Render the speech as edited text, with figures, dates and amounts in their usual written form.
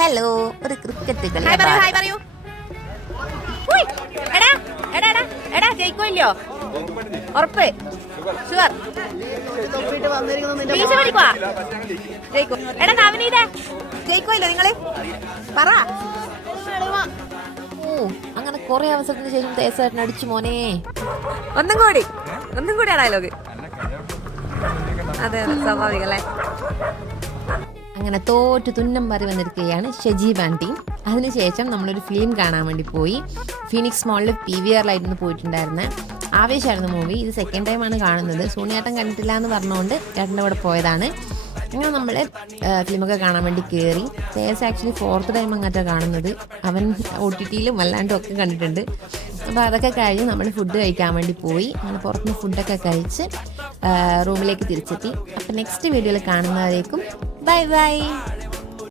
Hello, ഒരു cricket കളി. ജയിക്കുമല്ലോ ഉറപ്പ്, ഷുവർ. ജയിക്കും. എടാ നവനീത ജയിക്കുമല്ലോ നിങ്ങള് പറ. അങ്ങനെ കുറെ അവസരത്തിന് ശേഷം തേസായിട്ട് അടിച്ചു മോനെ. ഒന്നും കൂടി ഡയലോഗ്. അതെ സ്വാഭാവികം അല്ലേ. അങ്ങനെ തോറ്റ് തുന്നം മാറി വന്നിരിക്കുകയാണ് ഷജീബ് ആൻറ്റി. അതിനുശേഷം നമ്മളൊരു ഫിലിം കാണാൻ വേണ്ടി പോയി. ഫീനിക്സ് മോളിൽ PVRലായിരുന്നു പോയിട്ടുണ്ടായിരുന്നത്. ആവേശമായിരുന്നു മൂവി. ഇത് സെക്കൻഡ് ടൈമാണ് കാണുന്നത്. സോണിയേട്ടൻ കണ്ടിട്ടില്ല എന്ന് പറഞ്ഞുകൊണ്ട് ചേട്ടൻ്റെ കൂടെ പോയതാണ്. അങ്ങനെ നമ്മൾ ഫിലിമൊക്കെ കാണാൻ വേണ്ടി കയറി. തേസ് ആക്ച്വലി 4th ടൈം അങ്ങനത്തെ കാണുന്നത്. അവൻ OTTയിലും അല്ലാണ്ടും ഒക്കെ കണ്ടിട്ടുണ്ട്. അപ്പോൾ അതൊക്കെ കഴിഞ്ഞ് നമ്മൾ ഫുഡ് കഴിക്കാൻ വേണ്ടി പോയി. അങ്ങനെ പുറത്തുനിന്ന് ഫുഡൊക്കെ കഴിച്ച് റൂമിലേക്ക് തിരിച്ചെത്തി. അപ്പോൾ നെക്സ്റ്റ് വീഡിയോയിൽ കാണുന്നവരേക്കും ബൈ ബൈ.